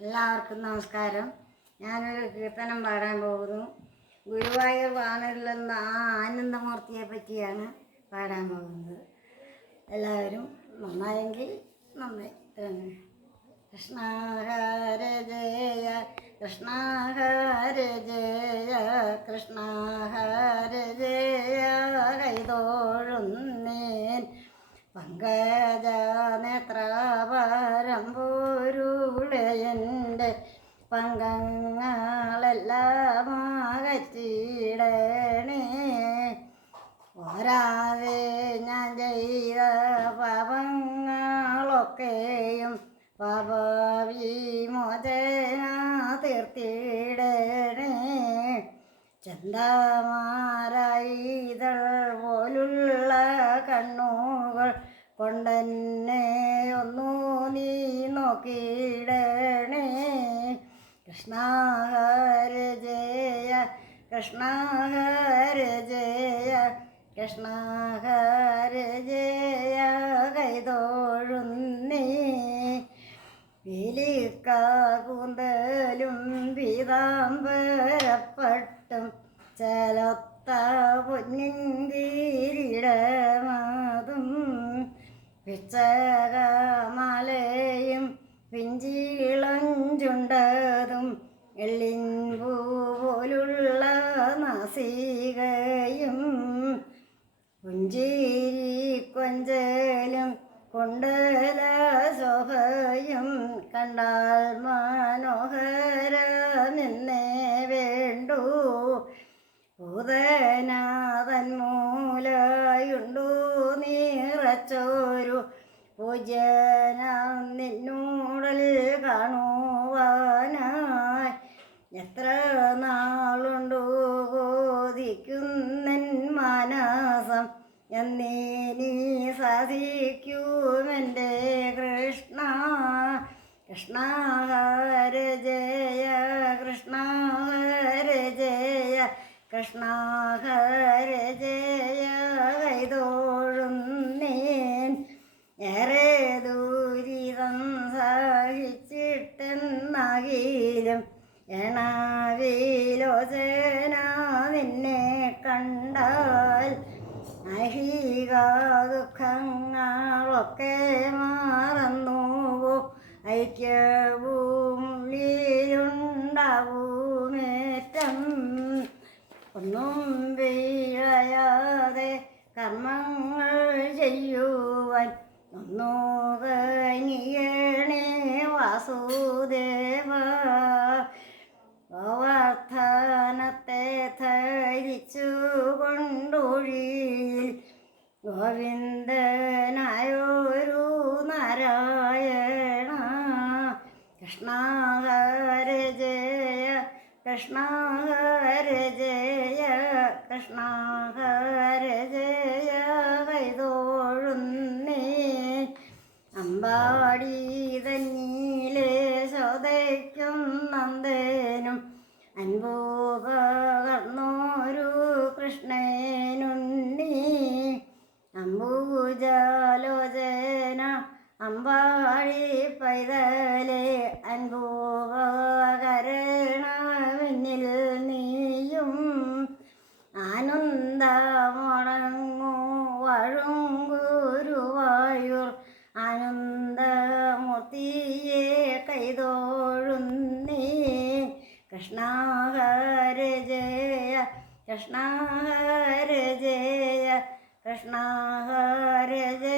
എല്ലാവർക്കും നമസ്കാരം. ഞാനൊരു കീർത്തനം പാടാൻ പോകുന്നു. ഗുരുവായൂർ വാണരിലെന്ന ആ ആനന്ദമൂർത്തിയെ പറ്റിയാണ് പാടാൻ പോകുന്നത്. എല്ലാവരും നന്നായെങ്കിൽ നന്നായി. കൃഷ്ണ ഹര ജയ കൃഷ്ണ ഹര ജയ കൃഷ്ണ ഹര ജയ കൈതോഴുന്നേൻ പങ്കജ നേത്രപരമ്പൊരുളയൻ്റെ പങ്കങ്ങളെല്ലാം അകറ്റിയിടണേ. പോരാതെ ഞാൻ ചെയ്ത പാപങ്ങളൊക്കെയും പാപവിമോചന തീർത്തിടണേ. ചെന്താമരായിതൾ പോലുള്ള കണ്ണുകൾ കൊണ്ടെന്നെ ഒന്നു നീ നോക്കിയിടണേ. കൃഷ്ണ ഹര ജയ കൃഷ്ണ ഹര ജയ കൃഷ്ണ ഹര ജയ കൈതോഴുന്നേ. വേലിക്കാകൂന്തലും പീതാംബരപ്പട്ടും ചലത്ത പൊന്നിൻ കിരീടമതും പിച്ചകമലയും പിഞ്ചിളഞ്ചുണ്ടതും എള്ളിൻ പൂ പോലുള്ള നാസികയും പുഞ്ചിരി കൊഞ്ചലും കൊണ്ടല ശോഭയും കണ്ടാൽ മനോഹരമെന്നേ വേണ്ടു. പൂതനാഥൻ മൂലയുണ്ടു നിറച്ചോരു പൂജനം നിന്നൂടൽ കാണുവാനായി. എത്ര നാളുണ്ടു കൊതിക്കുന്നൻ മാനസം എന്നീ സാധിക്കുമെൻ്റെ കൃഷ്ണ. കൃഷ്ണ ഹര ജയ കൃഷ്ണ ഹര ജയ കൃഷ്ണ ഹര ജയ കൈതോഴുന്നേൻ. ഏറെ ദുരിതം സഹിച്ചിട്ടെന്നാകിലും എണവിലോചന നിന്നെ കണ്ടാൽ ഐഹിക ദുഃഖങ്ങളൊക്കെ മറന്നുവോ. ഐക്യവുമുള്ളിലുണ്ടാവുമേറ്റം ഒന്നും വീഴാതെ കർമ്മങ്ങൾ ചെയ്യുവാൻ ഒന്നു കനിയണേ വാസുദേവ. ഗോവർദ്ധനത്തെ ധരിച്ചു കൊണ്ടൊഴിയിൽ ഗോവിന്ദനായൊരു നാരായണ. കൃഷ്ണ ഹര ജയ കൃഷ്ണ ഹര ജയ കൃഷ്ണ ഹര ജയ കൈതോഴുന്നേ. അമ്പാടി തന്നീലെ ശോധയ്ക്കും നന്ദനും അൻപു പകർന്നോരു കൃഷ്ണനുണ്ണി. അംബുജാലോചന അമ്പാടി പൈതലെ അൻപു പകരണമെന്നിൽ നീയും. ആനന്ദമടങ്ങു വാഴും ഗുരുവായൂർ ആനന്ദമൂർത്തിയെ കൈതോഴുന്നേ. കൃഷ്ണ ഹര ജയ കൃഷ്ണ ഹര ജയ കൃഷ്ണ ഹര ജയ